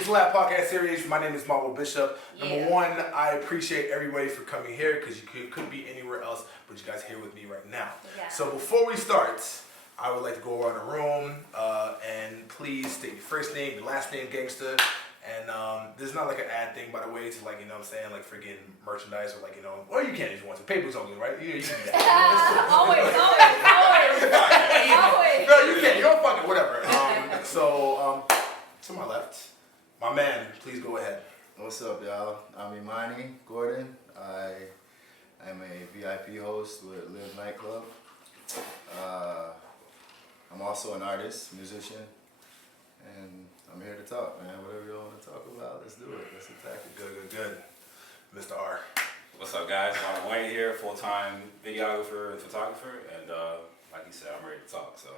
It's the Lab Podcast Series. My name is Marvel Bishop. Number Yeah. one, I appreciate everybody for coming here because you could be anywhere else, but you guys are here with me right now. Yeah. So before we start, I would like to go around the room and please state your first name, your last name, gangster. And this is not like an ad thing, by the way. It's like, you know what I'm saying, like freaking merchandise or like, you know, well, you can if you want to. Paper's only, right? You can do that. always. No, you can. You don't fuck it, whatever. To my left, my man, please go ahead. What's up, y'all? I'm Imani Gordon. I am a VIP host with Live Nightclub. I'm also an artist, musician, and I'm here to talk, man. Whatever you want to talk about, let's do it. Let's attack it. Good. Mr. R. What's up, guys? I'm Wayne here, full-time videographer and photographer, and like you said, I'm ready to talk, so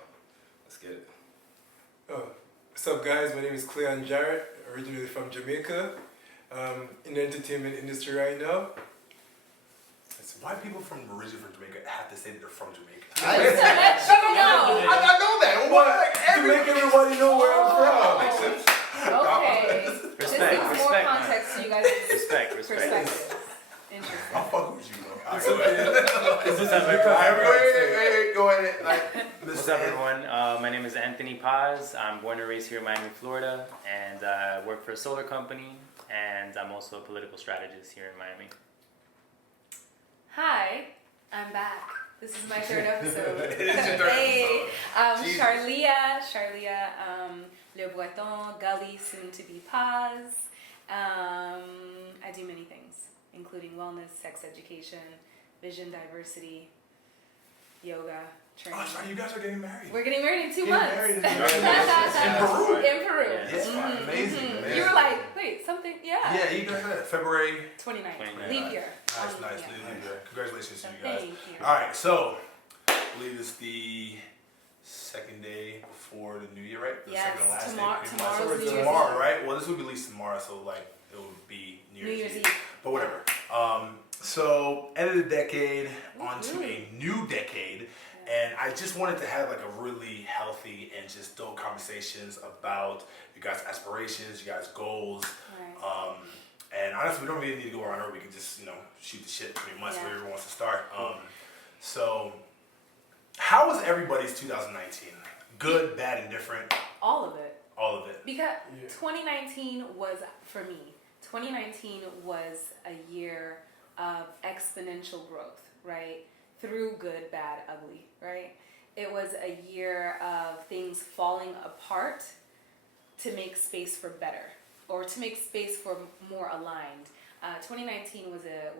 let's get it. Oh, what's up, guys? My name is Cleon Jarrett, originally from Jamaica. In the entertainment industry right now. It's why people originally from Jamaica have to say that they're from Jamaica. No. I know that. To make everybody know where I'm from. Makes sense. Okay. Respect, This needs more respect, man. context to you guys' Respect. perspective. Interesting. I'm fucking with you, though. All right, It's okay. This is my go ahead. Like, What's up, everyone? My name is Anthony Paz. I'm born and raised here in Miami, Florida, and I work for a solar company, and I'm also a political strategist here in Miami. Hi, I'm back. This is my third episode. It is your third Hey, I'm Jesus. Charlia, Le Breton, Gully, soon to be Paz. I do many things, including wellness, sex education, vision diversity, yoga, training. Oh, sorry, you guys are getting married. We're getting married in 2 Getting months. married in Peru. In Peru. Yeah. Yes, amazing. You were like, wait, something? Yeah. Yeah, you guys had February. 29. 29. Leap year. Nice, Yeah. New Year. Congratulations So to you guys. thank you. All right, so I believe it's the second day before the New Year, right? The Yes, second to last tomorrow- day. pretty much. tomorrow's New Year's Tomorrow, Eve. right? Well, this will be released tomorrow, so like it would be New Year's Eve. Eve. But whatever. So end of the decade, onto a new decade. And I just wanted to have like a really healthy and just dope conversations about you guys' aspirations, you guys' goals. Right. And honestly, we don't really need to go around here. We can just, you know, shoot the shit pretty much Yeah. wherever wants to start. So, how was everybody's 2019? Good, bad, and different? All of it. All of it. Because Yeah. 2019 was, for me, 2019 was a year of exponential growth, right? Through good, bad, ugly, right? It was a year of things falling apart to make space for better, or to make space for more aligned. 2019 was a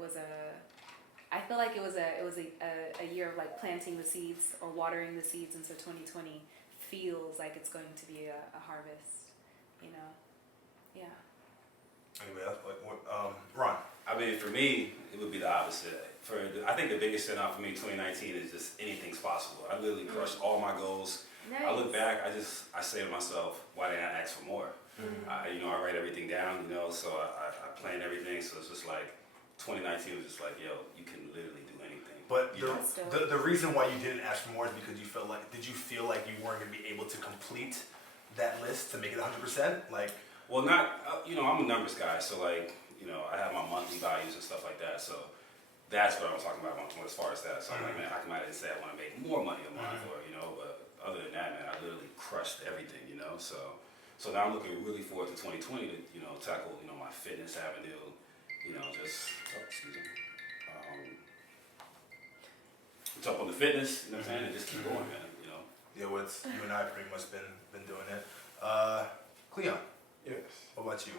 I feel like it was a year of like planting the seeds or watering the seeds, and so 2020 feels like it's going to be a harvest, you know? Yeah. Anyway, that's like what, Ron. I mean, for me, it would be the opposite. I think the biggest standout for me in 2019 is just anything's possible. I literally crushed all my goals. Nice. I look back, I say to myself, why didn't I ask for more? I write everything down, so I plan everything, so it's just like, 2019 was just like, yo, you can literally do anything. But You know? the reason why you didn't ask for more is because did you feel like you weren't going to be able to complete that list to make it 100%? Like, Well, not, I'm a numbers guy, so like, I have my monthly values and stuff like that, so that's what I'm talking about as far as that. So I'm like, man, how come I didn't say I want to make more money a month, or, but other than that, man, I literally crushed everything, so now I'm looking really forward to 2020 to, tackle, my fitness avenue, excuse me, jump on the fitness, you know what I'm saying, and just keep going, man, yeah, what's you and I pretty much been doing it. Cleon, Yes. what about you?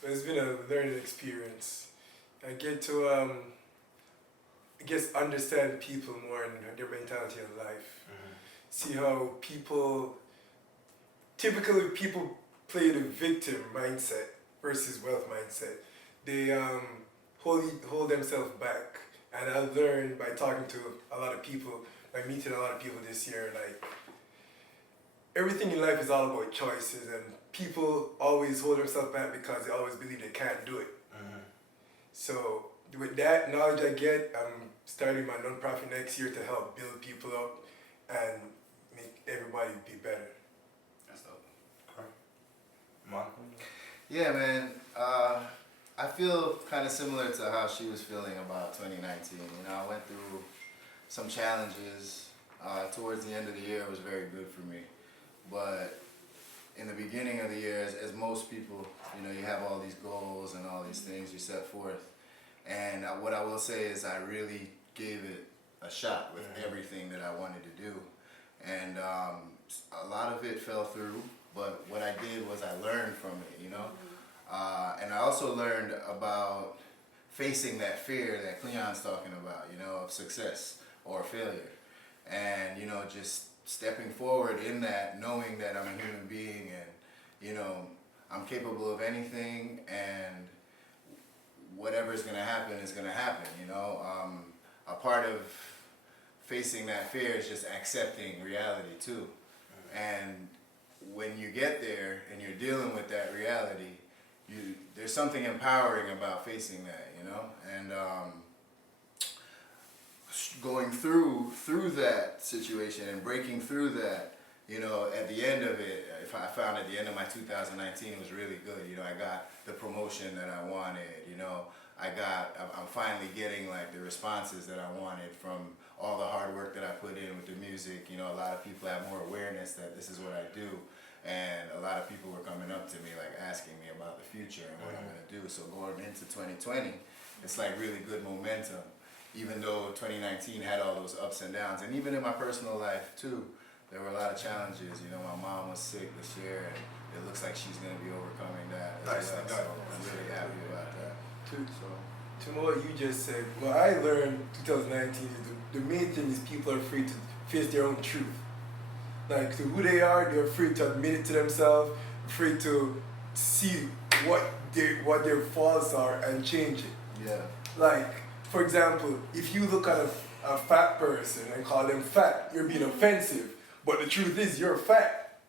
So it's been a learning experience. I get to, understand people more and their mentality of life. See how typically people play the victim mindset versus wealth mindset. They hold themselves back. And I learned by talking to a lot of people, by meeting a lot of people this year, like, everything in life is all about choices, and people always hold themselves back because they always believe they can't do it. So with that knowledge I get, I'm starting my nonprofit next year to help build people up and make everybody be better. That's dope. Okay. Mom? Yeah, man. I feel kind of similar to how she was feeling about 2019. You know, I went through some challenges. Towards the end of the year, it was very good for me. But in the beginning of the year, as most people, you know, you have all these goals and all these things you set forth. And what I will say is I really gave it a shot with everything that I wanted to do. And a lot of it fell through, but what I did was I learned from it, you know? And I also learned about facing that fear that Cleon's talking about, you know, of success or failure. And, you know, just stepping forward in that, knowing that I'm a human being and, you know, I'm capable of anything and whatever's going to happen is going to happen, you know. A part of facing that fear is just accepting reality too. And when you get there and you're dealing with that reality, there's something empowering about facing that, you know. And going through that situation and breaking through that, you know, at the end of it, if I found at the end of my 2019 it was really good. You know, I got the promotion that I wanted, you know. I'm finally getting like the responses that I wanted from all the hard work that I put in with the music. You know, a lot of people have more awareness that this is what I do. And a lot of people were coming up to me, like asking me about the future and what I'm going to do. So going into 2020, it's like really good momentum. Even though 2019 had all those ups and downs. And even in my personal life too, there were a lot of challenges. You know, my mom was sick this year and it looks like she's going to be overcoming that as well. So I'm really happy about that. To what you just said, what I learned 2019 is the main thing is people are free to face their own truth. Like to who they are, they're free to admit it to themselves, free to see what their faults are and change it. Yeah. Like, for example, if you look at a fat person and call them fat, you're being offensive. But the truth is, you're fat.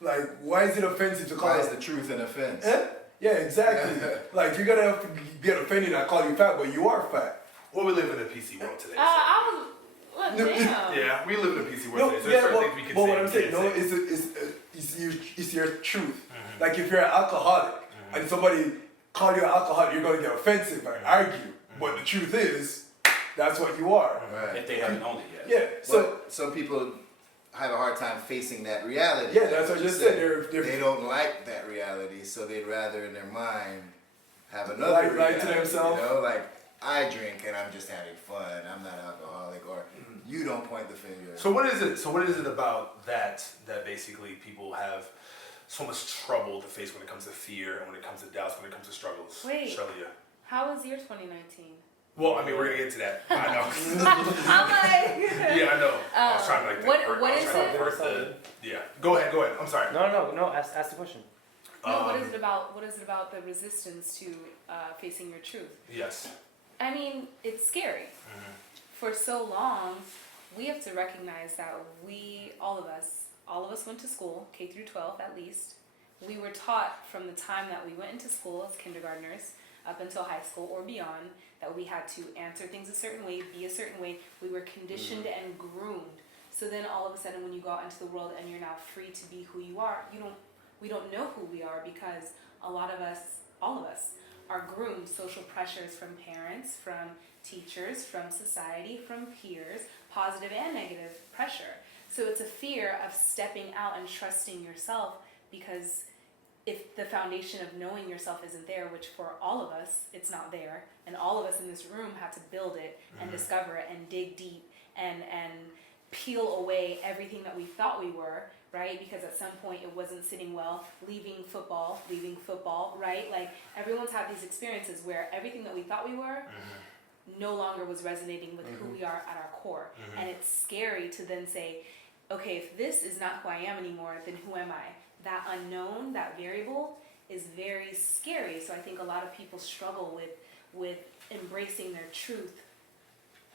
Like, why is it offensive to call Why is the truth an offense? Eh? Yeah, exactly. Like, you're gonna have to get offended and I call you fat, but you are fat. Well, we live in a PC world today. I was, well, damn. Yeah, we live in a PC world No, today. So yeah, there's certain things we can but say. what I'm and saying, can't no, say. it's your truth. Like, if you're an alcoholic and somebody call you an alcoholic, you're gonna get offensive and argue. But the truth is, that's what you are. Right. If they haven't owned it yet. Yeah, so, But some people have a hard time facing that reality. yeah, that's what I just said. They don't like that reality, so they'd rather in their mind have another Lie reality. to themselves. You know, like I drink and I'm just having fun. I'm not alcoholic, or you don't point the finger. So what is it? So what is it about that basically people have so much trouble to face when it comes to fear and when it comes to doubts, when it comes to struggles? Wait. Shirley, How was your 2019? well, I mean, we're gonna get to that. I know. I'm like, Yeah, I know. I was trying to like. what is it? First yeah. Go ahead. I'm sorry. No. Ask the question. No, what is it about? What is it about the resistance to facing your truth? Yes. I mean, it's scary. For so long, we have to recognize that all of us went to school, K through 12 at least. We were taught from the time that we went into school as kindergartners up until high school or beyond that we had to answer things a certain way, be a certain way. We were conditioned and groomed. So then all of a sudden when you go out into the world and you're now free to be who you are, we don't know who we are because all of us are groomed. Social pressures from parents, from teachers, from society, from peers, positive and negative pressure. So it's a fear of stepping out and trusting yourself, because if the foundation of knowing yourself isn't there, which for all of us, it's not there, and all of us in this room had to build it and discover it and dig deep and peel away everything that we thought we were, right? Because at some point it wasn't sitting well, leaving football, right? Like everyone's had these experiences where everything that we thought we were no longer was resonating with who we are at our core. And it's scary to then say, okay, if this is not who I am anymore, then who am I? That unknown, that variable is very scary. So I think a lot of people struggle with embracing their truth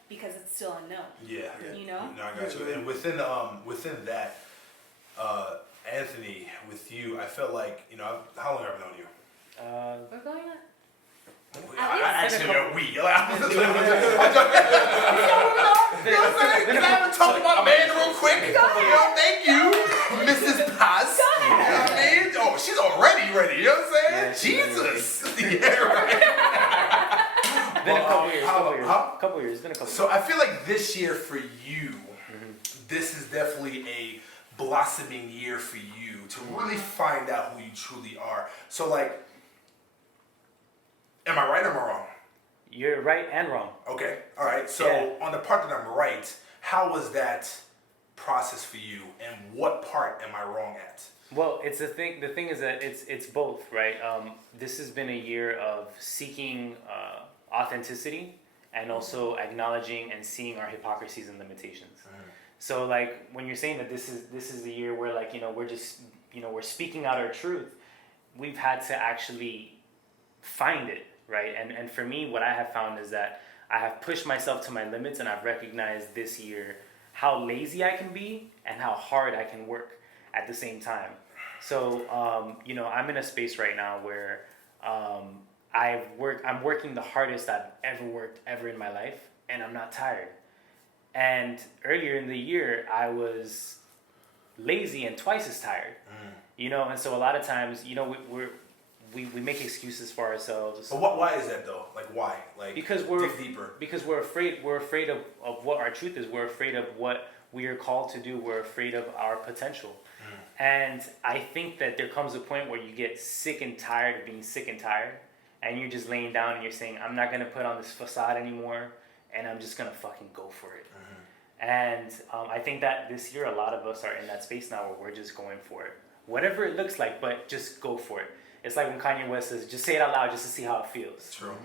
because it's still unknown. Yeah. You know? No, I got you. And within that, Anthony, with you, I felt like, you know, how long have I known you? We're going on. I actually know we. You know what I'm saying? Can I have a talk about man real quick? You know, thank you, Mrs. Paz. You know what I mean? Oh, she's already ready. You know what I'm Yeah, saying? she's already Jesus. Yeah, right. Been a Well, couple years. huh? Couple years. Been a couple. So I feel like this year for you, this is definitely a blossoming year for you to really find out who you truly are. So like, am I right or am I wrong? You're right and wrong. Okay, all right. So Yeah. on the part that I'm right, how was that process for you, and what part am I wrong at? Well, it's the thing. The thing is that it's both, right? This has been a year of seeking authenticity and also acknowledging and seeing our hypocrisies and limitations. So, like when you're saying that this is the year where, like, we're just we're speaking out our truth, we've had to actually find it, right? And for me, what I have found is that I have pushed myself to my limits, and I've recognized this year how lazy I can be and how hard I can work at the same time. So, I'm in a space right now where I'm working the hardest I've ever worked ever in my life, and I'm not tired. And earlier in the year, I was lazy and twice as tired. And so a lot of times, we make excuses for ourselves. But why is that though? Like why? Like Because dig deeper. Because we're afraid of what our truth is. We're afraid of what we are called to do. We're afraid of our potential. And I think that there comes a point where you get sick and tired of being sick and tired, and you're just laying down and you're saying, I'm not gonna put on this facade anymore, and I'm just gonna fucking go for it. And I think that this year a lot of us are in that space now where we're just going for it, whatever it looks like, but just go for it. It's like when Kanye West says, just say it out loud just to see how it feels. True.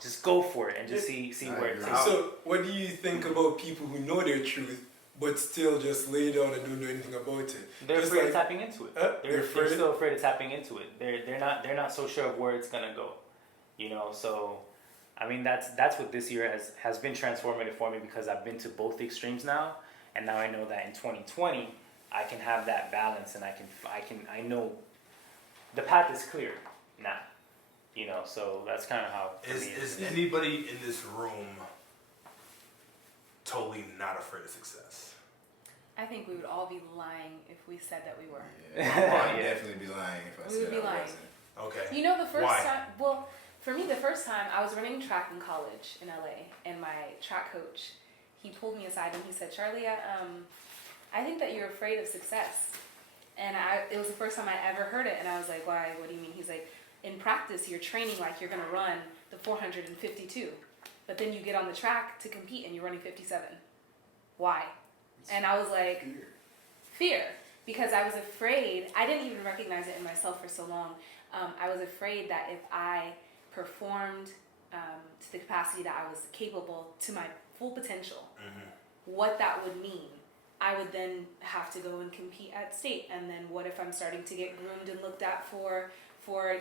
Just go for it and just see where it takes you. So, what do you think about people who know their truth but still just lay down and don't know anything about it? They're Just afraid like- of tapping into it. They're afraid? They're still afraid of tapping into it. They're not so sure of where it's gonna go. So I mean that's what this year has been transformative for me, because I've been to both extremes now, and now I know that in 2020 I can have that balance, and I know the path is clear now. So that's kind of how. for me Is anybody in this room totally not afraid of success? I think we would all be lying if we said that we were. I'd Yeah. definitely be lying if I We said would be I lying. wasn't. Okay. The first Why? time, well, for me, the first time I was running track in college in LA, and my track coach, he pulled me aside and he said, Charlie, I think that you're afraid of success. And it was the first time I ever heard it, and I was like, why? What do you mean? He's like, in practice, you're training like you're gonna run the 452, but then you get on the track to compete and you're running 57. Why? And I was like, fear, because I was afraid. I didn't even recognize it in myself for so long. I was afraid that if I performed to the capacity that I was capable, to my full potential, what that would mean. I would then have to go and compete at state, and then what if I'm starting to get groomed and looked at for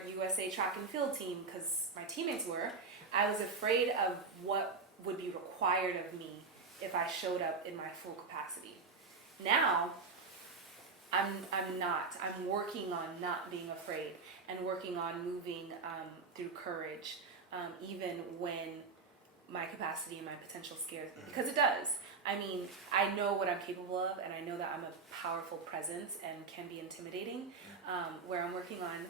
USA track and field team, because my teammates were. I was afraid of what would be required of me if I showed up in my full capacity. Now, I'm not. I'm working on not being afraid and working on moving through courage, even when my capacity and my potential scares me, because it does. I mean, I know what I'm capable of, and I know that I'm a powerful presence and can be intimidating, where I'm working on,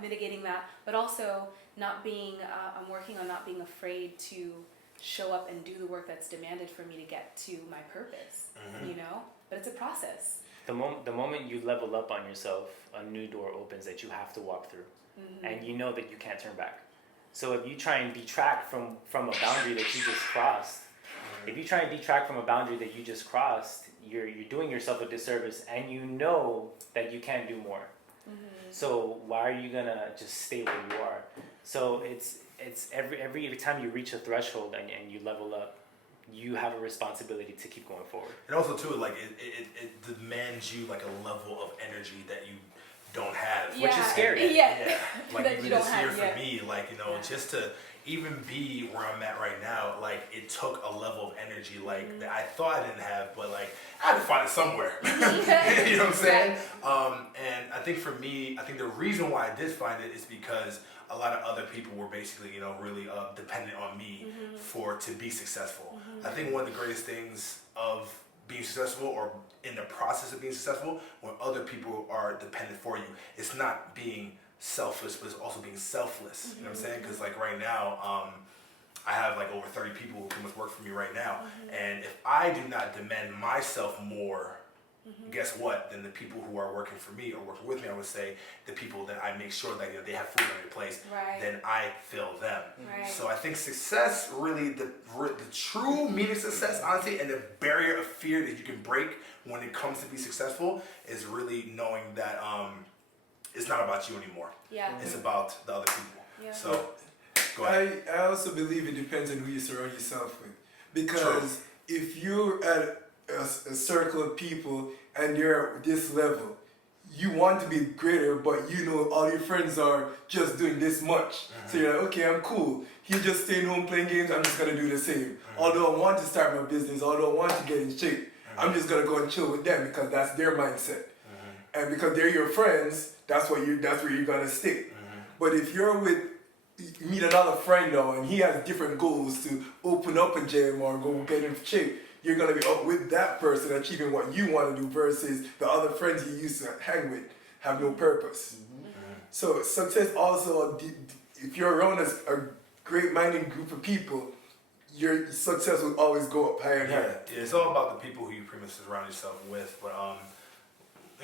mitigating that, but also not being, I'm working on not being afraid to show up and do the work that's demanded for me to get to my purpose, but it's a process. The moment you level up on yourself, a new door opens that you have to walk through, and you know that you can't turn back. So if you try and detract from a boundary that you just crossed, you're doing yourself a disservice, and you know that you can do more. So why are you gonna just stay where you are? So it's every time you reach a threshold and you level up, you have a responsibility to keep going forward. And also too, like it demands you like a level of energy that you don't have, Which is scary. Yeah. Like That even you don't this year have, for yeah. me, like just to even be where I'm at right now, like it took a level of energy like that I thought I didn't have, but like I had to find it somewhere. You know what I'm saying? And I think for me, I think the reason why I did find it is because a lot of other people were basically, really dependent on me to be successful. I think one of the greatest things of being successful or in the process of being successful when other people are dependent for you. It's not being selfish, but it's also being selfless. You know what I'm saying? Because like right now, I have like over 30 people who pretty much work for me right now. And if I do not demand myself more, guess what? Then the people who are working for me or working with me, I would say the people that I make sure that they have food on their place, Right. then I fill them. Right. So I think success, really, the true meaning of success, honestly, and the barrier of fear that you can break when it comes to be successful is really knowing that it's not about you anymore. Yeah. It's about the other people. Yeah. So, go ahead. I also believe it depends on who you surround yourself with. Because if you're at a circle of people and you're at this level, you want to be greater, but you know all your friends are just doing this much. So you're like, okay, I'm cool. He's just staying home playing games, I'm just gonna do the same. Although I want to start my business, although I want to get in shape, I'm just gonna go and chill with them because that's their mindset. And because they're your friends, that's where you're gonna stick. But if you're with you meet another friend though, and he has different goals to open up a gym or go get in shape, you're gonna be up with that person achieving what you want to do versus the other friends you used to hang with have no purpose. So success also, if you're around a great-minded group of people, your success will always go up higher and higher. It's all about the people who you pretty much surround yourself with. But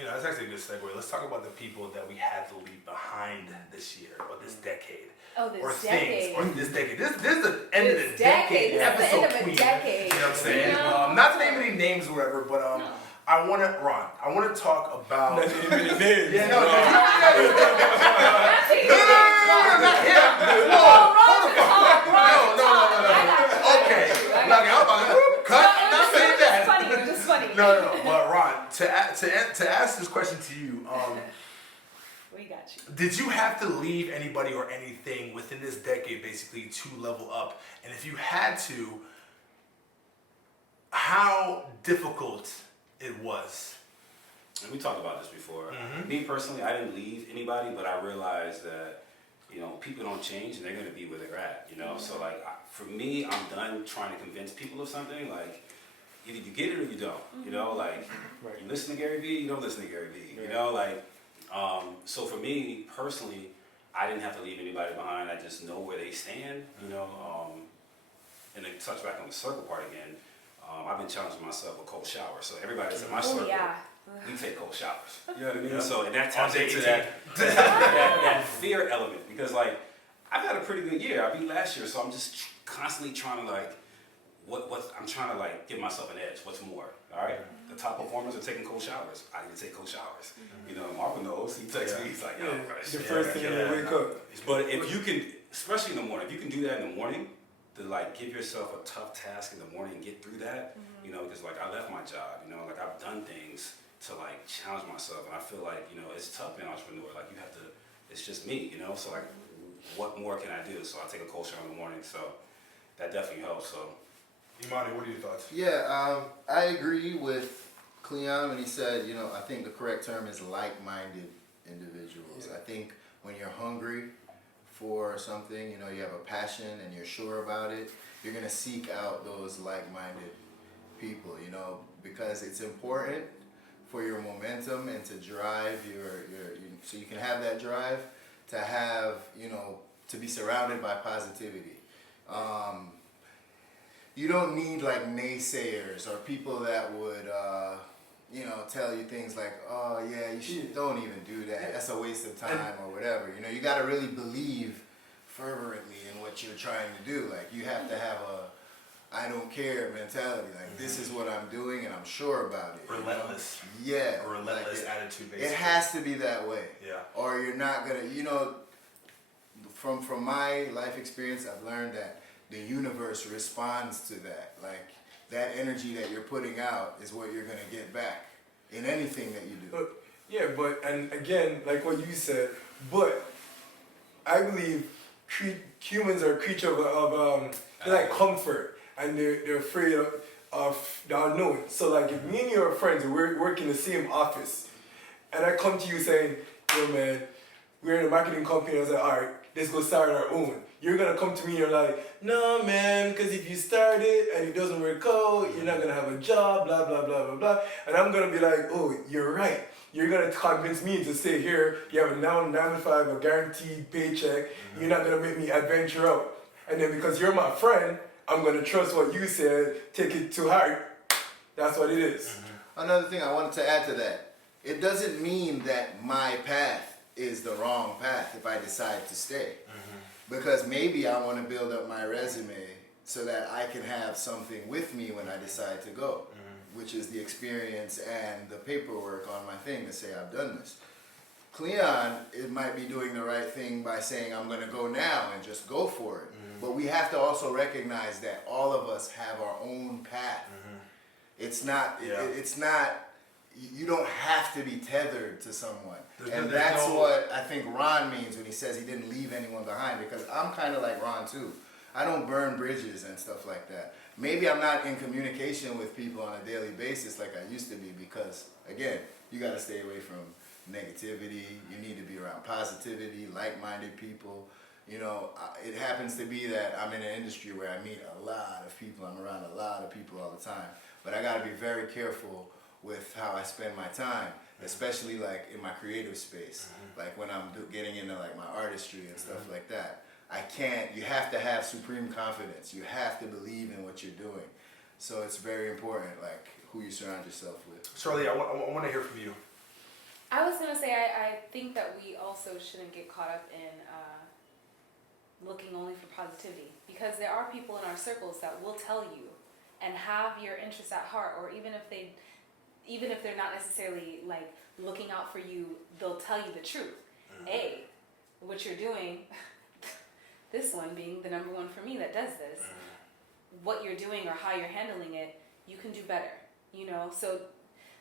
that's actually a good segue. Let's talk about the people that we had to leave behind this year or this decade. Oh, this Or decade. things, or this decade. This is the end of This the decade. This is the episode end of a queen. decade. You know what I'm saying? No. Not to name any names or whatever, but I want to talk about. Not to name any names. Yeah, no, Okay. I'm about to cut. Not saying that. Just funny. No. But Ron, to ask this question to you, We got you. did you have to leave anybody or anything within this decade, basically, to level up? And if you had to, how difficult it was? And we talked about this before. Me personally, I didn't leave anybody, but I realized that, people don't change and they're going to be where they're at, So, like, for me, I'm done trying to convince people of something. Like, either you get it or you don't, Like, you listen to Gary Vee, you don't listen to Gary Vee, So for me, personally, I didn't have to leave anybody behind. I just know where they stand, And to touch back on the circle part again, I've been challenging myself with cold showers. So everybody that's in my circle, we take cold showers. You know what I mean? So, and that taps into that fear element because, like, I've had a pretty good year. I beat last year, so I'm just constantly trying to, like, I'm trying to, like, give myself an edge. What's more? All right? The top performers are taking cold showers. I need to take cold showers. Marvin knows. He texts me. He's like, yo, The first thing when you wake up. But if you can, especially in the morning, if you can do that in the morning, to, like, give yourself a tough task in the morning and get through that, because, like, I left my job, like, I've done things to, like, challenge myself, and I feel like, it's tough being an entrepreneur, like, you have to, it's just me, so, like, what more can I do? So I take a cold shower in the morning, so that definitely helps, so. Imani, what are your thoughts? Yeah, I agree with Cleon when he said, I think the correct term is like-minded individuals. Yeah. I think when you're hungry for something, you have a passion and you're sure about it, you're going to seek out those like-minded people, because it's important for your momentum and to drive so you can have that drive to have, to be surrounded by positivity. You don't need like naysayers or people that would, tell you things like, oh yeah, don't even do that. That's a waste of time or whatever. You got to really believe fervently in what you're trying to do. Like you have to have I don't care mentality. Like this is what I'm doing and I'm sure about it. Relentless. Yeah. A relentless attitude, basically. It has to be that way. Yeah. Or you're not gonna, from my life experience, I've learned that the universe responds to that. Like that energy that you're putting out is what you're gonna get back in anything that you do. And again, like what you said, but I believe humans are creatures of they like comfort and they're afraid of the unknown. So like if me and you are friends and we work in the same office and I come to you saying, yo man, we're in a marketing company, I was like, alright, let's go start our own. You're gonna come to me and you're like, no man, because if you start it and it doesn't work out, you're not gonna have a job, blah blah blah blah blah. And I'm gonna be like, oh, you're right. You're gonna convince me to stay here. You have a 9 to 5, a guaranteed paycheck. You're not gonna make me adventure out. And then because you're my friend, I'm gonna trust what you said, take it to heart. That's what it is. Another thing I wanted to add to that, it doesn't mean that my path is the wrong path if I decide to stay. Because maybe I want to build up my resume so that I can have something with me when I decide to go, which is the experience and the paperwork on my thing to say I've done this. Cleon, it might be doing the right thing by saying I'm going to go now and just go for it. But we have to also recognize that all of us have our own path. It's not, it's not, you don't have to be tethered to someone. And that's what I think Ron means when he says he didn't leave anyone behind, because I'm kind of like Ron too. I don't burn bridges and stuff like that. Maybe I'm not in communication with people on a daily basis like I used to be, because again, you got to stay away from negativity. You need to be around positivity, like-minded people. You know, it happens to be that I'm in an industry where I meet a lot of people. I'm around a lot of people all the time. But I got to be very careful with how I spend my time, especially like in my creative space. Like when I'm getting into like my artistry and stuff like that. You have to have supreme confidence. You have to believe in what you're doing. So it's very important, like who you surround yourself with. Shirley, I want to hear from you. I was gonna say I think that we also shouldn't get caught up in looking only for positivity, because there are people in our circles that will tell you and have your interests at heart, or even if they're not necessarily like looking out for you, they'll tell you the truth. A, what you're doing, this one being the number one for me that does this, what you're doing or how you're handling it, you can do better, you know? So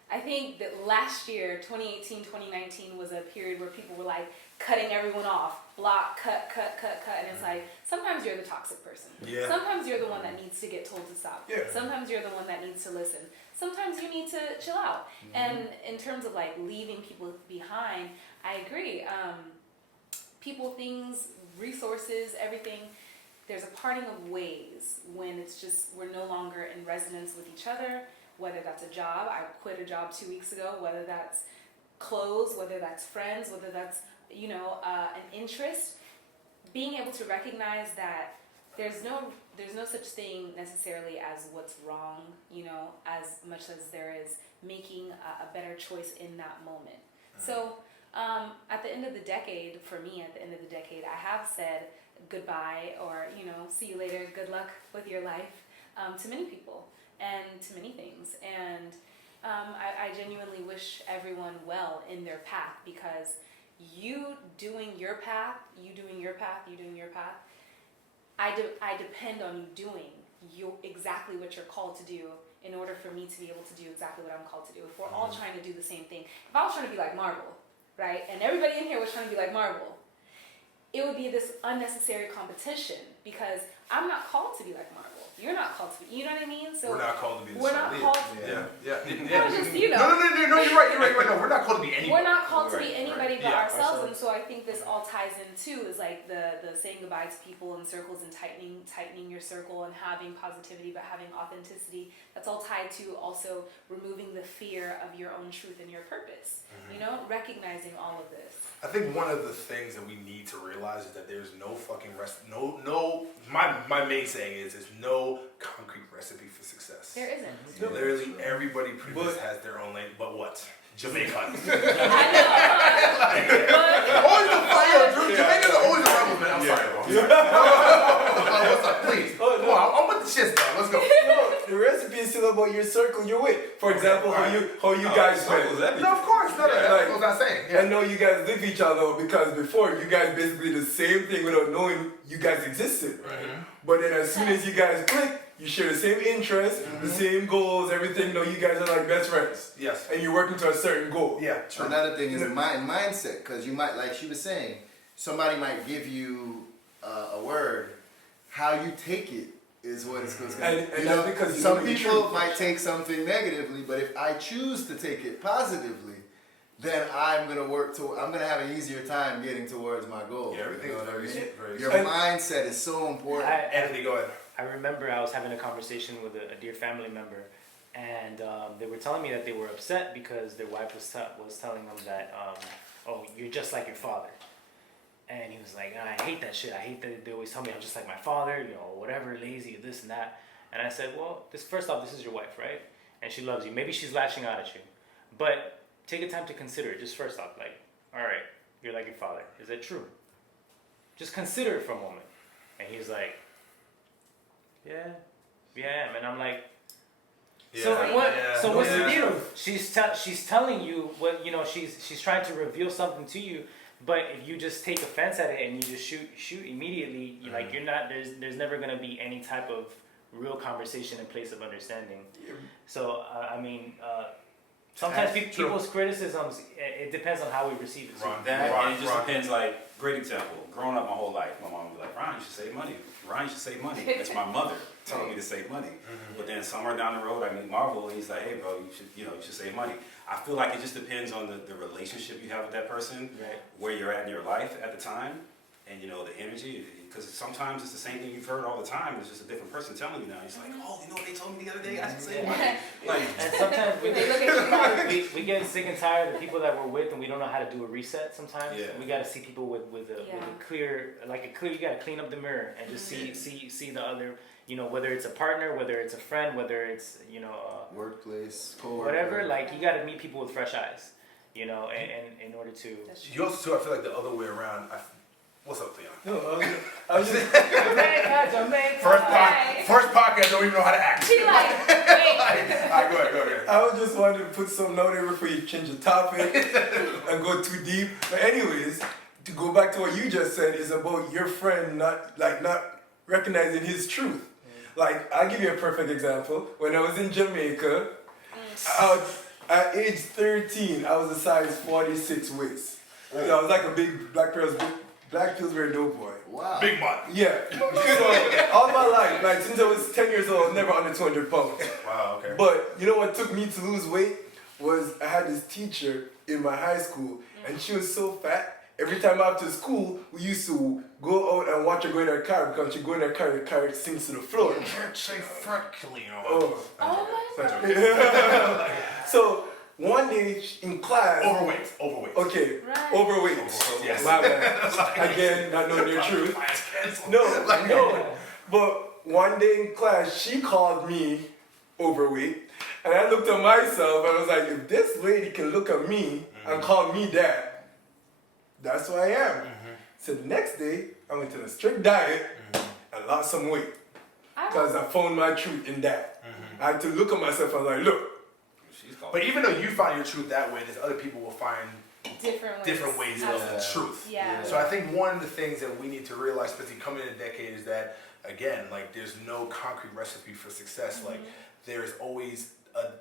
I think that last year, 2018, 2019 was a period where people were like cutting everyone off, block, cut, and it's like, sometimes you're the toxic person. Yeah. Sometimes you're the one that needs to get told to stop. Yeah. Sometimes you're the one that needs to listen. Sometimes you need to chill out. And in terms of like leaving people behind, I agree. People, things, resources, everything, there's a parting of ways when it's just, we're no longer in resonance with each other, whether that's a job. I quit a job 2 weeks ago, whether that's clothes, whether that's friends, whether that's, you know, an interest. Being able to recognize that there's no such thing necessarily as what's wrong, you know, as much as there is making a better choice in that moment. So at the end of the decade, for me, at the end of the decade, I have said goodbye, or, you know, see you later, good luck with your life, to many people and to many things. And I genuinely wish everyone well in their path, because you doing your path, I depend on you doing exactly what you're called to do in order for me to be able to do exactly what I'm called to do. If we're all trying to do the same thing, if I was trying to be like Marvel, right, and everybody in here was trying to be like Marvel, it would be this unnecessary competition, because I'm not called to be like Marvel. You're not called to be, you know what I mean? So We're not called to be the we're same not league. called to be. Yeah. Well, just, you know. No, you're right. No, we're not called to be anybody. We're not called to be Right, anybody right. but Yeah, ourselves, and so I think this all ties in too, is like the saying goodbye to people in circles and tightening your circle and having positivity but having authenticity. That's all tied to also removing the fear of your own truth and your purpose. You know, recognizing all of this. I think one of the things that we need to realize is that there's no fucking my main saying is there's no concrete recipe for success. There isn't. Literally everybody pretty much has their own lane, but what? Jamaican. I know. Always the fire, Jamaicans are always the rebels, man. I'm sorry. What's up? Please. Come on, I'm with the shit stuff. Let's go. No, the recipe is still about your circle you're with. For example, how you guys met. No, of course. No, that's what I'm saying. I know you guys live each other, because before you guys basically the same thing without knowing you guys existed. But then as soon as you guys click, you share the same interests, the same goals, everything. No, you guys are like best friends. Yes. And you're working to a certain goal. Yeah, true. Another thing is mindset, because you might, like she was saying, somebody might give you a word. How you take it is what it's going to be. And You that's know, because you some know the people truth. might take something negatively, but if I choose to take it positively, then I'm gonna have an easier time getting towards my goal. Yeah, everything's what I very, mean? very. Your mindset is so important. Anthony, go ahead. I remember I was having a conversation with a dear family member, and they were telling me that they were upset because their wife was telling them that, oh, you're just like your father. And he was like, I hate that shit. I hate that they always tell me I'm just like my father, you know, whatever, lazy, this and that. And I said, well, first off, this is your wife, right? And she loves you. Maybe she's lashing out at you. But take a time to consider it. Just first off, like, all right, you're like your father. Is that true? Just consider it for a moment. And he's like, yeah, I am. And I'm like, so what? So what's the deal? She's telling you what, you know. She's trying to reveal something to you, but if you just take offense at it and you just shoot immediately, like you're not. There's never gonna be any type of real conversation in place of understanding. So I mean, sometimes people's criticisms, it depends on how we receive it. And it just depends. Like, great example. Growing up my whole life, my mom would be like, Ryan, you should save money. Ryan, you should save money. It's my mother telling me to save money. But then somewhere down the road, I meet Marvel, and he's like, hey, bro, you should save money. I feel like it just depends on the relationship you have with that person, Right. where you're at in your life at the time, and you know the energy. Because sometimes it's the same thing you've heard all the time. It's just a different person telling you now. He's like, oh, you know what they told me the other day? I should save money. Like, And sometimes They look at you. we get sick and tired of people that we're with, and we don't know how to do a reset. Sometimes Yeah. we got to see people with a clear. You got to clean up the mirror and just see the other. You know, whether it's a partner, whether it's a friend, whether it's Workplace, coworker. whatever. Like, you got to meet people with fresh eyes. You know, and in order to. You also too. I feel like the other way around. What's up, Leon? No, I was just Jamaica. First podcast, don't even know how to act. She like, wait. Alright, go ahead. I was just wanting to put some note there before you change the topic and go too deep. But anyways, to go back to what you just said is about your friend not recognizing his truth. Like, I'll give you a perfect example. When I was in Jamaica, at age 13, I was a size 46 waist. So I was like a big Black Pillsbury Doughboy. Wow. Big man. Yeah. So all my life, like since I was 10 years old, I was never under 200 pounds. Wow. Okay. But you know what took me to lose weight was I had this teacher in my high school, and she was so fat. Every time after school, we used to go out and watch her go in her car because she go in her car sinks to the floor. Say freckly, you know. Oh. Oh my God. So one day in class, Overweight. okay, Right. overweight. Yes. My bad. Again, not knowing your truth. No. But one day in class, she called me overweight, and I looked at myself and I was like, if this lady can look at me and call me that, that's who I am. So the next day, I went to a strict diet and lost some weight because I found my truth in that. I had to look at myself and I was like, look. But even though you find your truth that way, there's other people will find different ways of the truth. Yeah. So I think one of the things that we need to realize, especially coming in a decade, is that again, like there's no concrete recipe for success. Like there's always a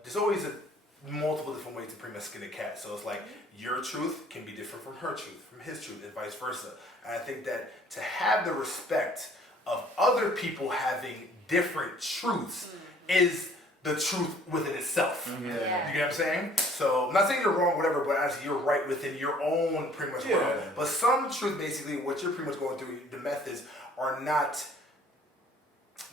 multiple different ways to pretty much skin a cat. So it's like your truth can be different from her truth, from his truth, and vice versa. And I think that to have the respect of other people having different truths is the truth within itself. Yeah. You get what I'm saying? So I'm not saying you're wrong, whatever, but as you're right within your own pretty much world. But some truth, basically, what you're pretty much going through, the methods are not.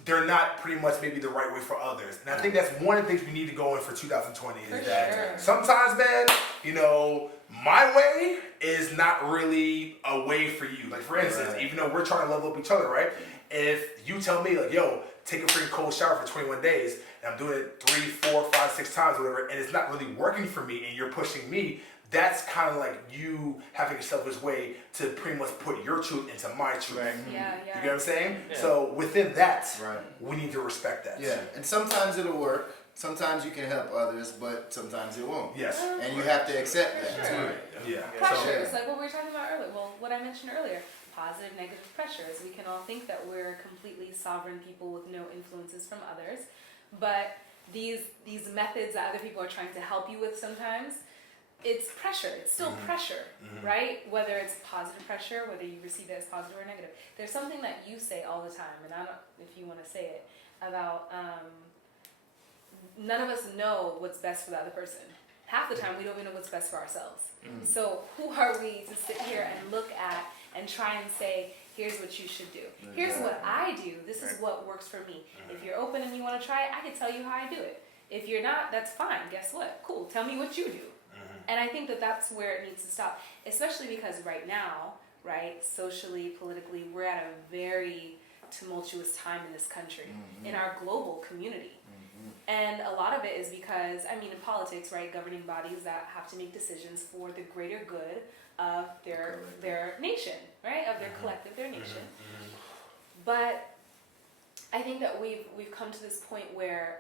They're not pretty much maybe the right way for others. And I think that's one of the things we need to go in for 2020 is that sometimes, man, you know, my way is not really a way for you. Like, for instance, even though we're trying to level up each other, right? If you tell me, like, yo, take a freaking cold shower for 21 days, and I'm doing it 3, 4, 5, 6 times, whatever, and it's not really working for me, and you're pushing me, that's kind of like you having a selfish way to pretty much put your truth into my truth. Right. Yeah. You get what I'm saying? Yeah. So within that, Right. we need to respect that. Yeah, and sometimes it'll work. Sometimes you can help others, but sometimes it won't. Yes. And you have to accept that too. Yeah. Pressures, like what we were talking about earlier. Well, what I mentioned earlier, positive, negative pressures. We can all think that we're completely sovereign people with no influences from others, but these methods that other people are trying to help you with sometimes, it's pressure. It's still pressure, right? Whether it's positive pressure, whether you receive it as positive or negative. There's something that you say all the time, and I don't know if you want to say it, about none of us know what's best for the other person. half the time we don't even know what's best for ourselves. So who are we to sit here and look at and try and say, here's what you should do. Here's what I do. This is what works for me. If you're open and you want to try it, I can tell you how I do it. If you're not, that's fine. Guess what? Cool. Tell me what you do. And I think that that's where it needs to stop, especially because right now, right, socially, politically, we're at a very tumultuous time in this country, in our global community. And a lot of it is because, I mean, in politics, right, governing bodies that have to make decisions for the greater good of their nation, right, of their collective, their nation. But I think that we've come to this point where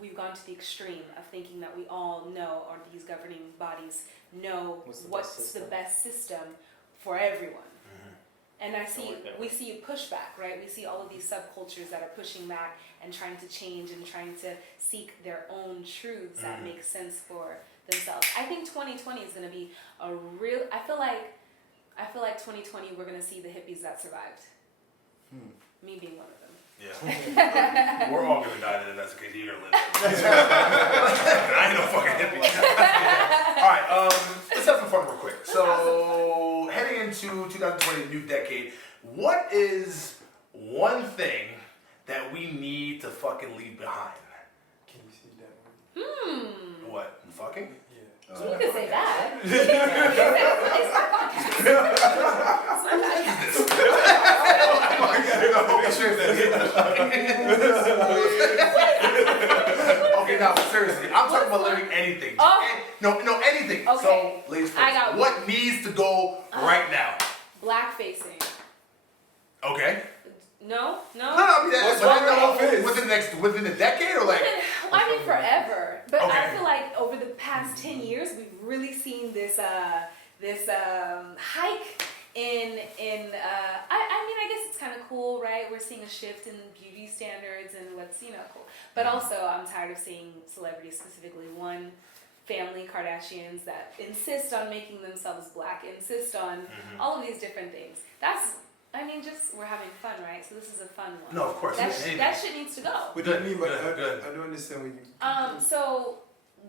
we've gone to the extreme of thinking that we all know, or these governing bodies know what's the best system for everyone. And we see pushback, right? We see all of these subcultures that are pushing back and trying to change and trying to seek their own truths that make sense for themselves. I think 2020 is going to be a real. I feel like 2020 we're going to see the hippies that survived. Me being one of them. Yeah. We're all gonna die then, if that's the case. Either Linda. I ain't no fucking hippie. Alright, let's have some fun real quick. So, heading into 2020, new decade, what is one thing that we need to fucking leave behind? Can you see that one? What? Fucking? Yeah. You can say that. It's my podcast. It's my podcast. Okay, now seriously, I'm talking about learning anything. No, anything. Okay. So, ladies first. I got what needs to go right now? Black facing. Okay. No. I mean, What's wrong with all face? within the decade or like? I mean forever, but Okay. I feel like over the past 10 years we've really seen this hike in I mean I guess it's kind of cool, right? We're seeing a shift in beauty standards and what's cool. But also I'm tired of seeing celebrities, specifically one family, Kardashians, that insist on making themselves black, insist on all of these different things. Just we're having fun, right? So this is a fun one. No, of course. That shit needs to go. What do you Good, mean by good. I don't understand what you. So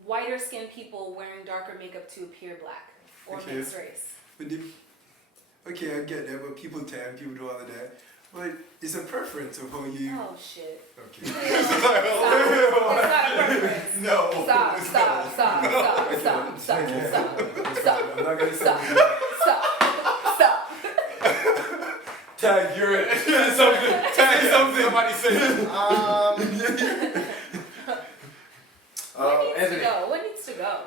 whiter skinned people wearing darker makeup to appear black or Okay. mixed race. But okay, I get that, but people tan, people do all of that. But it's a preference of how you. Oh shit. Okay. It's not a preference. No. Stop. I'm not gonna say. Stop. Tag, you're it. Tag something. Somebody say it. What needs to go?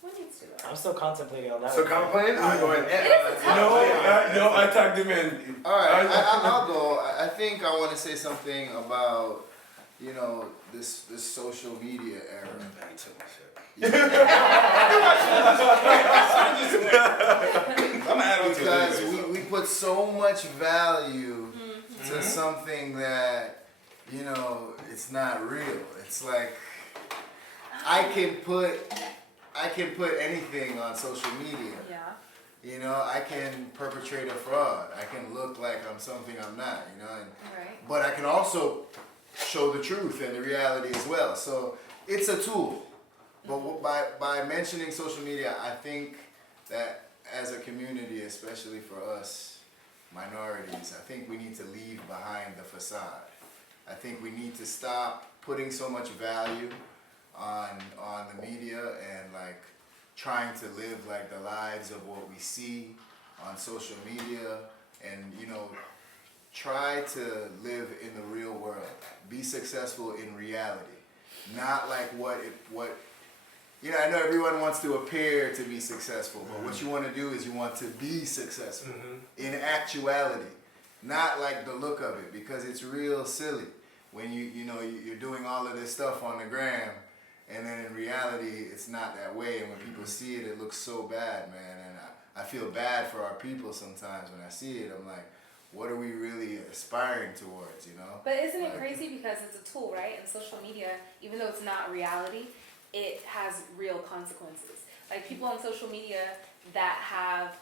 What needs to go? I'm still contemplating on that. So one. contemplating? Alright, go ahead. It is a tough No, I tagged him in. Alright, I'll go. I think I want to say something about, this social media era. He took my shit. I'm gonna add on to it. Because we put so much value to something that, it's not real. It's like, I can put anything on social media. Yeah. I can perpetrate a fraud. I can look like I'm something I'm not, Right. but I can also show the truth and the reality as well. So it's a tool. But by mentioning social media, I think that as a community, especially for us minorities, I think we need to leave behind the facade. I think we need to stop putting so much value on the media and trying to live the lives of what we see on social media, and try to live in the real world. Be successful in reality, not like what I know everyone wants to appear to be successful, but what you want to do is you want to be successful in actuality, not like the look of it, because it's real silly when you're doing all of this stuff on the gram, and then in reality it's not that way, and when people see it, it looks so bad, man. And I feel bad for our people sometimes when I see it. I'm like, what are we really aspiring towards, But isn't it crazy because it's a tool, right? And social media, even though it's not reality, it has real consequences. Like people on social media that have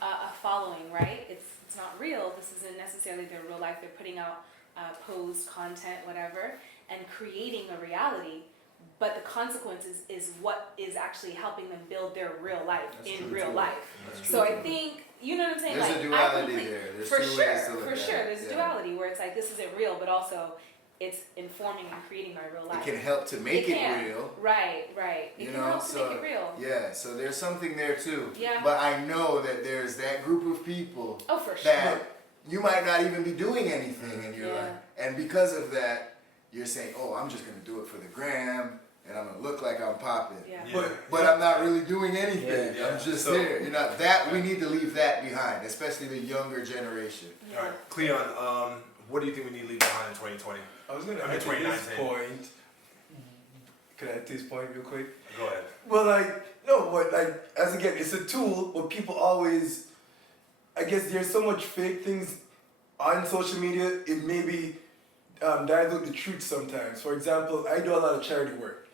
a following, right? It's not real. This isn't necessarily their real life. They're putting out posts, content, whatever, and creating a reality but the consequences is what is actually helping them build their real life That's in true, real too. life. That's So true, I too. think, you know what I'm saying? There's like, a I duality complete- there. There's for two sure, ways to look for at sure. it. There's a Yeah. duality where it's like this isn't real, but also it's informing and creating my real life. It can help to make it can. real. Right, right. It You can know, help to so make it real. yeah, so there's something there too. Yeah. But I know that there's that group of people Oh, for sure. that you might not even be doing anything in your Yeah. life, and because of that, you're saying, "Oh, I'm just gonna do it for the gram, and I'm gonna look like I'm popping." Yeah. Yeah. But I'm not really doing anything. Yeah. I'm just So- there. You know that we need to leave that behind, especially the younger generation. Yeah. All right, Cleon, what do you think we need to leave behind in 2020? I was gonna I mean, add to this 2019. point. Can I add to this point real quick? Go ahead. Well, as again, it's a tool, but people always, I guess there's so much fake things on social media, it maybe dilute the truth sometimes. For example, I do a lot of charity work,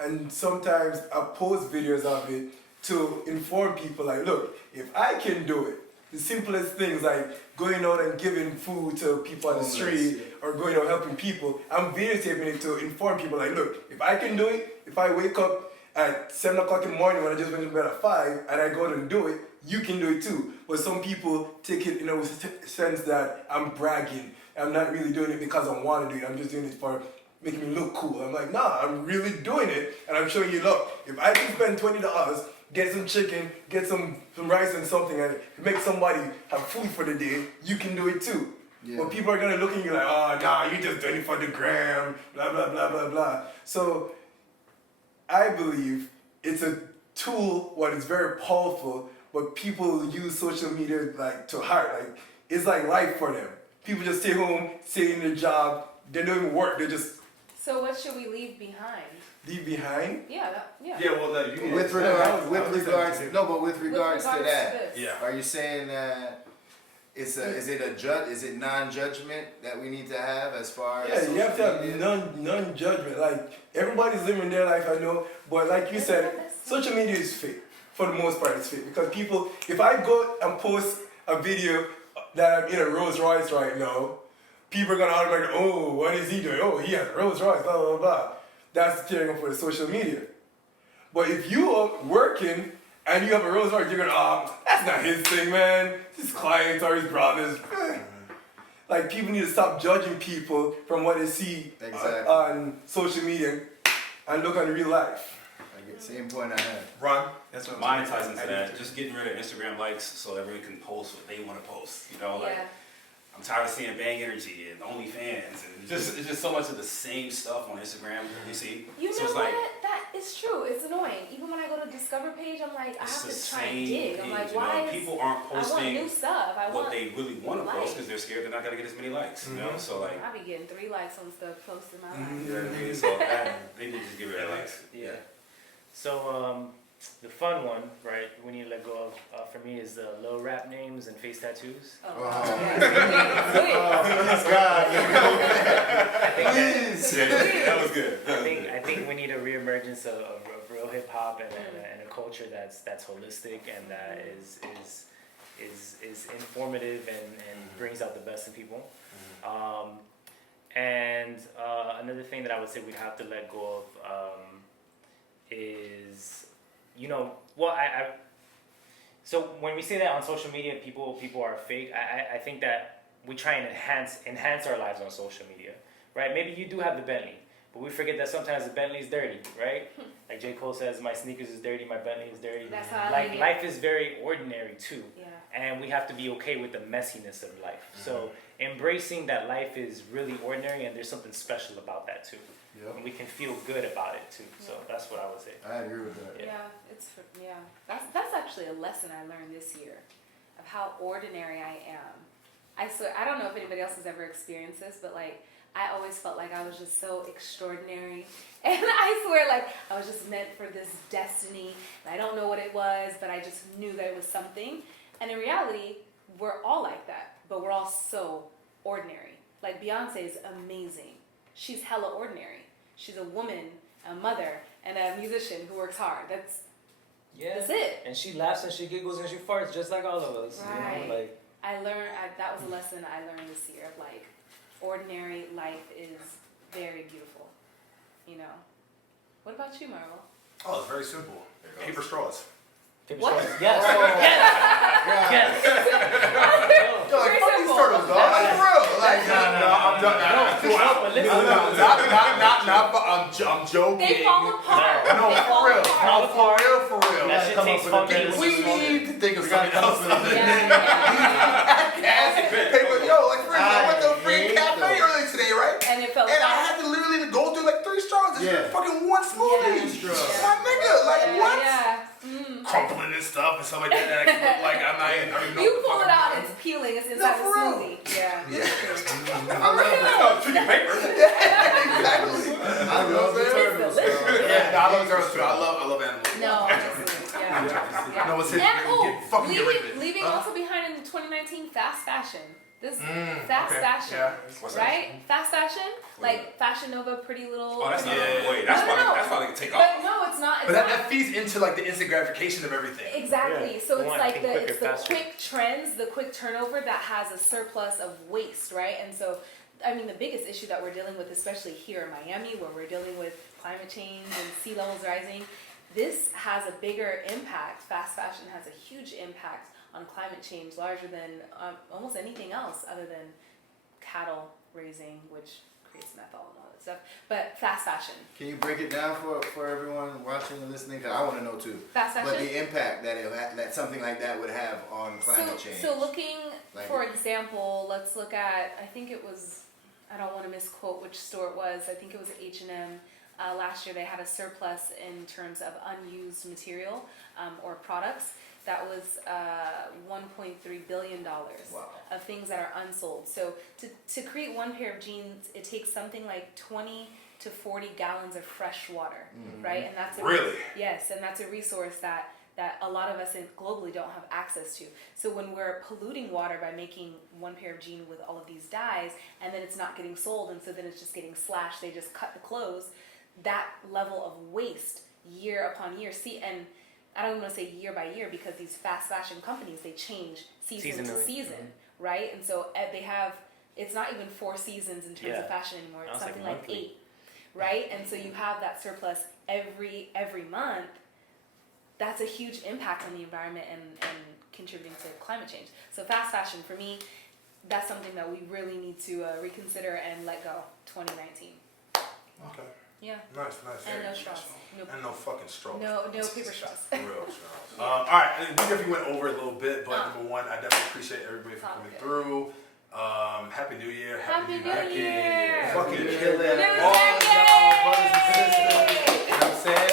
and sometimes I post videos of it to inform people, like, look, if I can do it, the simplest things like going out and giving food to people on the Homeless, street or going out helping people, I'm videotaping it to inform people, like, look, if I can do it, if I wake up at 7 o'clock in the morning when I just went to bed at 5 and I go out and do it, you can do it too. But some people take it in a sense that I'm bragging. I'm not really doing it because I want to do it. I'm just doing it for making me look cool. I'm like, nah, I'm really doing it. And I'm showing you, look, if I can spend $20, get some chicken, get some rice and something, and make somebody have food for the day, you can do it too. Yeah. But people are going to look at you like, oh, nah, you just doing it for the gram, blah, blah, blah, blah, blah. So I believe it's a tool, what is very powerful, but people use social media like to heart. Like it's like life for them. People just stay home, stay in their job, they don't even work, they just So what should we leave behind? leave behind. Yeah, Yeah, well, no, you can. With I regards, was with listening regards, to you. no, but with regards to that, this. Yeah. are you saying that is it non-judgment that we need to have as far as Yeah, you have to social have media? none judgment. Like everybody's living their life, I know, but like you said, social media is fake. For the most part, it's fake because people. If I go and post a video that I'm in a Rolls Royce right now, people are gonna automatically, oh, what is he doing? Oh, he has a Rolls Royce, blah blah blah. That's tearing up for the social media. But if you are working and you have a Rolls Royce, you're gonna, that's not his thing, man. His clients or his brothers. Like people need to stop judging people from what they see Exactly. on social media and look on real life. I get same point I had. Ron? That's what Mine ties into that. Just getting rid of Instagram likes so everyone can post what they want to post. You know, like Yeah. I'm tired of seeing Bang Energy and OnlyFans and it's just so much of the same stuff on Instagram. You see, You so know it's what? like That is true. It's annoying. Even when I go to Discover page, I'm like, I it's have the to try and same dig. I'm page. like, You know, why is people aren't I want posting new stuff. I what want. they really want to post likes. because they're scared they're not gonna get as many likes. You know, so like. I be getting 3 likes on stuff posted in my life. You know what I mean? So they need to just get rid of likes. Yeah. So the fun one, right? We need to let go of. For me, is the low rap names and face tattoos. Oh, Oh. yeah. Please, God. I think that, Please. That was good. I think we need a reemergence of real hip hop and a culture that's holistic and that is informative and brings out the best in people. And another thing that I would say we'd have to let go of is, so when we say that on social media, people are fake. I think that we try and enhance our lives on social media, right? Maybe you do have the Bentley, but we forget that sometimes the Bentley is dirty, right? Like J. Cole says, my sneakers is dirty, my Bentley is dirty. That's how I Like like it. life is very ordinary too. Yeah. And we have to be okay with the messiness of life. So embracing that life is really ordinary and there's something special about that too. Yep. And we can feel good about it too. So that's what I would say. I agree with that. Yeah, that's actually a lesson I learned this year of how ordinary I am. I swear, I don't know if anybody else has ever experienced this, but like I always felt like I was just so extraordinary, and I swear like I was just meant for this destiny. And I don't know what it was, but I just knew that it was something. And in reality, we're all like that, but we're all so ordinary. Like Beyonce is amazing. She's hella ordinary. She's a woman, a mother, and a musician who works hard. That's it. And she laughs and she giggles and she farts just like all of us. Right. You know? Like, That was a lesson I learned this year of like, ordinary life is very beautiful, you know? What about you, Marvel? Oh, it's very simple. There it goes. Paper straws. What? Yes. Yes. Yo, like, Very fuck these simple. turtles, dog. Like, for real. Like, No, I'm done. but listen. I'm joking. They fall apart. No, They fall for real. apart. No, for real. That shit tastes funky. We need to think of something else other Yeah, than yeah. paper. Yo, like, for instance, I went to a I free hate cafe those. earlier today, right? And it fell And I apart. had to literally go through like 3 straws. Just Yeah. fucking one smoothie. Yeah. My nigga, like, Yeah, what? Yeah. Crumpling and stuff and stuff like that. Like, I'm not even, I don't even know You what the pull fuck it I'm out, doing. it's peeling. It's inside the for real. smoothie. Yeah. Yeah. I love it. Oh, chicken paper. Exactly. I love the turtles, bro. Yeah, no, I love turtles too. I love animals. No, honestly, yeah. No, it's it. And Fucking get rid of it. leaving Huh? also behind in 2019, fast fashion. This Mm, fast okay, fashion, yeah. What's that? right? Fast fashion, like Fashion Nova, Pretty Little. Oh, that's not Yeah. wait. That's No, why. no. That's why they can take But off. no, it's not. It's But that not. feeds into like the instant gratification of everything. Exactly. Yeah. So They it's want like things quicker, it's the faster. quick trends, the quick turnover that has a surplus of waste, right? And so, I mean, the biggest issue that we're dealing with, especially here in Miami, where we're dealing with climate change and sea levels rising, this has a bigger impact. Fast fashion has a huge impact on climate change, larger than almost anything else other than cattle raising, which creates methanol and all that stuff. But fast fashion. Can you break it down for everyone watching and listening? Cause I want to know too. Fast But fashion. the impact that something like that would have on climate change. So looking, Like- for example, let's look at, I think it was, I don't want to misquote which store it was, I think it was H&M. Last year they had a surplus in terms of unused material or products. That was $1.3 billion Wow. of things that are unsold. So to create one pair of jeans, it takes something like 20 to 40 gallons of fresh water, right? And that's Really? Yes, and that's a resource that a lot of us globally don't have access to. So when we're polluting water by making one pair of jeans with all of these dyes, and then it's not getting sold, and so then it's just getting slashed, they just cut the clothes, that level of waste year upon year. See, and I don't even want to say year by year, because these fast fashion companies, they change season to Seasonally. season, right? And so they have, it's not even 4 seasons in terms of Yeah. fashion anymore, Now it's it's like something like monthly. 8, right? And so you have that surplus every month. That's a huge impact on the environment and contributing to climate change. So fast fashion, for me, that's something that we really need to reconsider and let go. 2019. Okay. Yeah. Nice. And no straws. And no fucking straws. No paper straws. For real straws. All right, we definitely went over a little bit, but number one, I definitely appreciate everybody for coming through. Happy New Year. Happy New Decade. Year. Fucking New kill it. New All y'all brothers and sisters. decade. You know what I'm saying?